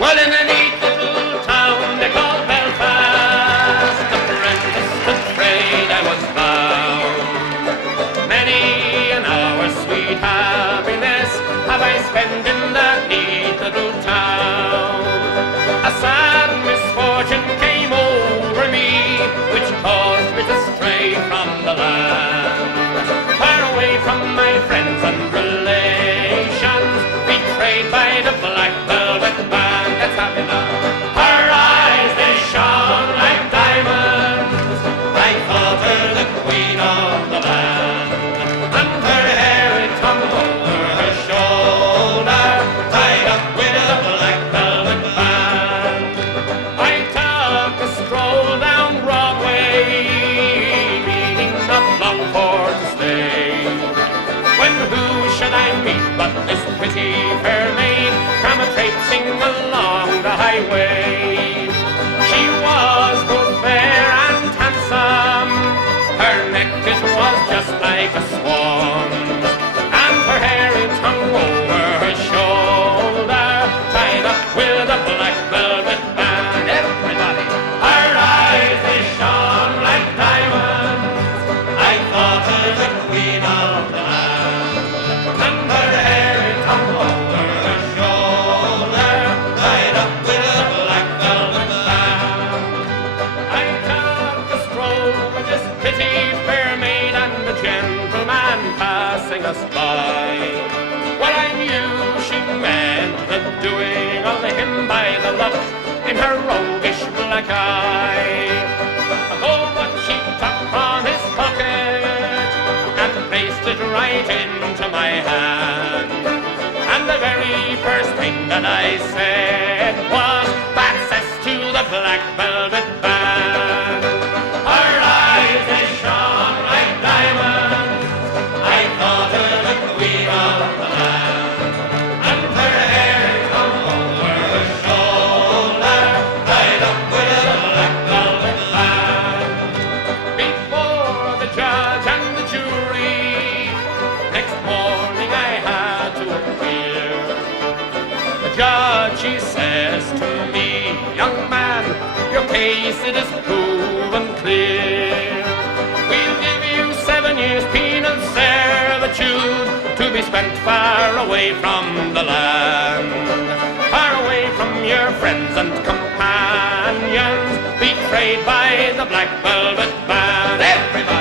Well, in a neat little town they call Belfast, apprentice to trade I was bound. Many an hour sweet happiness have I spent in that neat little town. A sad misfortune came over me, which caused me to stray from the land, far away from my friends and relations, betrayed by the black velvet band. Let's have it now. Her eyes, they shone like diamonds. I thought her the queen of the land, and her hair it hung over her shoulder, tied up with a black velvet band. I took a stroll down Broadway, meaning not long for to stay, when who should I meet but this pretty fair maid come a-traipsing along the highway. She was both fair and handsome, her neck it was just like a swan's, and her hair it hung over her shoulder, tied up with a black velvet band. Everybody! Her eyes they shone like diamonds. I thought her the queen of the land, and her hair it hung over her shoulder, tied up with a black velvet band. I took a stroll with this pretty fair maid and a gentleman passing us by. Well, I knew she meant the doing of him by the look in her roguish black eye. A gold watch she took from his pocket and placed it right into my hand. And the very first thing that I said was, "Access to the black velvet band." Her eyes they shone like diamonds. I thought her the queen of the land, and her hair it hung over her shoulder, tied up with a black velvet band. Before the judge and the jury, next morning I had to appear. The judge, he says to me, "Young man, your case it is proven clear. We'll give you 7 years penal servitude to be spent far away from the land, far away from your friends and companions, betrayed by the black velvet band." Everybody!